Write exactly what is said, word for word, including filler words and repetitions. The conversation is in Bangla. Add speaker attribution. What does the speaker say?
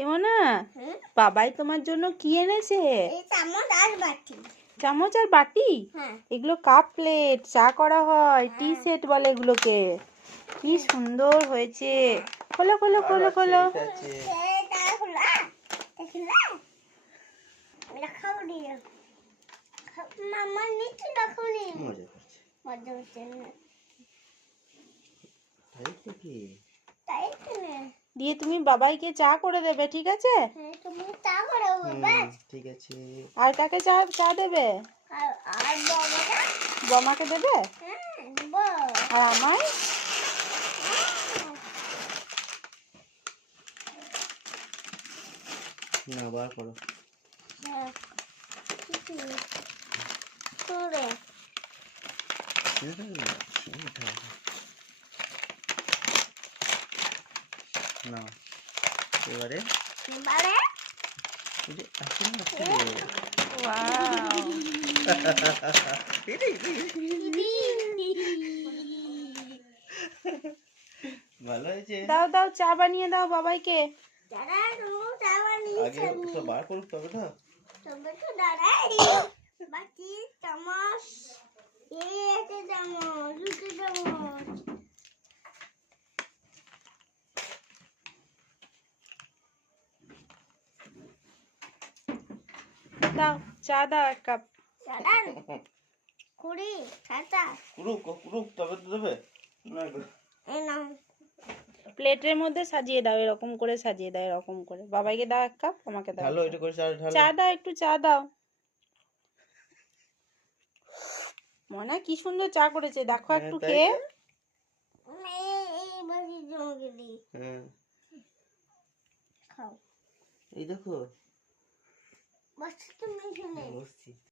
Speaker 1: ইমনা, বাবাই তোমার জন্য কি এনেছে?
Speaker 2: চামচ আর বাটি।
Speaker 1: চামচ আর বাটি? এগুলো কাপ প্লেট, চা করা হয়, টি সেট বলে এগুলোকে। কি সুন্দর হয়েছে। খোলো খোলো খোলো খোলো।
Speaker 2: মামা নিচে রাখো নি। মজা হচ্ছে না। তাই তো না।
Speaker 1: দিয়ে তুমি বাবাইকে চা করে দেবে, ঠিক আছে?
Speaker 2: হ্যাঁ, তুমি চা করে দেবে।
Speaker 3: ঠিক আছে।
Speaker 1: আর কাকে চা চা দেবে?
Speaker 2: আর আর বাবাকে?
Speaker 1: বমাকে দেবে?
Speaker 2: হ্যাঁ, দেব।
Speaker 1: আর আমায়?
Speaker 3: না, বার করো।
Speaker 2: হ্যাঁ। তোরে।
Speaker 3: না, এবারে
Speaker 2: এবারে
Speaker 3: এই যে আসছে না, আসছে
Speaker 1: ওয়াও,
Speaker 3: ভালো হয়েছে।
Speaker 1: দাও দাও, চা বানিয়ে দাও বাবাইকে।
Speaker 2: দাদা তুমি চা বানিয়েছো।
Speaker 3: আগে তো বার করুক তবে তো।
Speaker 2: তবে তো দাদা বাটি চামচ এই একটা চামচ দুটো চামচ।
Speaker 1: দাও চা দাও এক কাপ।
Speaker 2: দাদা কুড়ি সাতা
Speaker 3: কুরুক কুরুক তবে তো দেবে না।
Speaker 2: এই নাও।
Speaker 1: প্লেটের মধ্যে সাজিয়ে দাও, এরকম করে সাজিয়ে দাও, এরকম করে। বাবাইকে দাও এক কাপ, আমাকে দাও।
Speaker 3: ঢালো, এটা করে চা ঢালো।
Speaker 1: চা দাও, একটু চা দাও। মনা কি সুন্দর চা করেছে, দেখো একটু খেয়ে।
Speaker 2: এই এই বাটি জমকে দি।
Speaker 3: হ্যাঁ,
Speaker 2: খাও।
Speaker 3: এই দেখো
Speaker 2: বস তুমি শুনে।
Speaker 3: বসছি।